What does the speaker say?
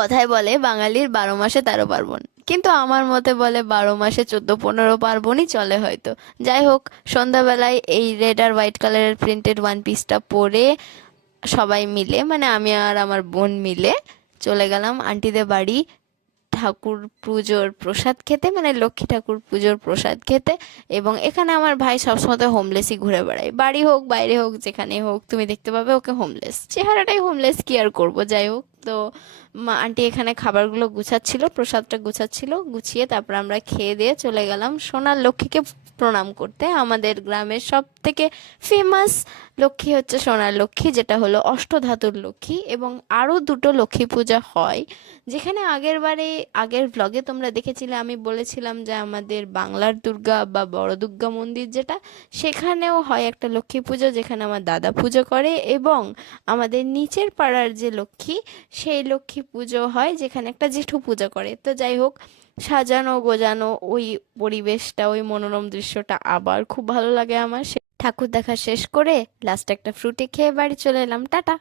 কথায় বলে বাঙালির 12 মাসে 13 পার্বণ, কিন্তু আমার মতে বলে 12 মাসে 14-15 পার্বণই চলে হয়তো। যাই হোক, সন্ধ্যাবেলায় এই রেড আর হোয়াইট কালারের প্রিন্টেড ওয়ান পিসটা পরে সবাই মিলে, মানে আমি আর আমার বোন মিলে চলে গেলাম আন্টিদের বাড়ি ঠাকুর পুজোর প্রসাদ খেতে, মানে লক্ষ্মী ঠাকুর পুজোর প্রসাদ খেতে। এবং এখানে আমার ভাই সবসময় হোমলেসই ঘুরে বেড়ায়, বাড়ি হোক বাইরে হোক যেখানে হোক তুমি দেখতে পাবে ওকে হোমলেস, চেহারাটাই হোমলেস, কি আর করবো। যাই হোক, তো মা আন্টি এখানে খাবারগুলো গুছাচ্ছিল, প্রসাদটা গুছাচ্ছিল, গুছিয়ে তারপর আমরা খেয়ে দিয়ে চলে গেলাম সোনার লক্ষ্মীকে প্রণাম করতে। আমাদের গ্রামের সব থেকে ফেমাস লক্ষ্মী হচ্ছে সোনার লক্ষ্মী, যেটা হলো অষ্টধাতুর লক্ষ্মী। এবং আরও দুটো লক্ষ্মী পূজা হয়, যেখানে আগের ব্লগে তোমরা দেখেছিলে, আমি বলেছিলাম যে আমাদের বাংলার দুর্গা বা বড় দুর্গা মন্দির যেটা, সেখানেও হয় একটা লক্ষ্মী পুজো, যেখানে আমার দাদা পুজো করে। এবং আমাদের নিচের পাড়ার যে লক্ষ্মী, সেই লক্ষ্মী পুজো হয় যেখানে একটা জেঠু পুজো করে। তো যাই হোক, সাজানো গোজানো ওই পরিবেশটা, ওই মনোরম দৃশ্যটা আবার খুব ভালো লাগে আমার। ঠাকুর দেখা শেষ করে লাস্টে একটা ফ্রুটি খেয়ে বাড়ি চলে এলাম। টাটা।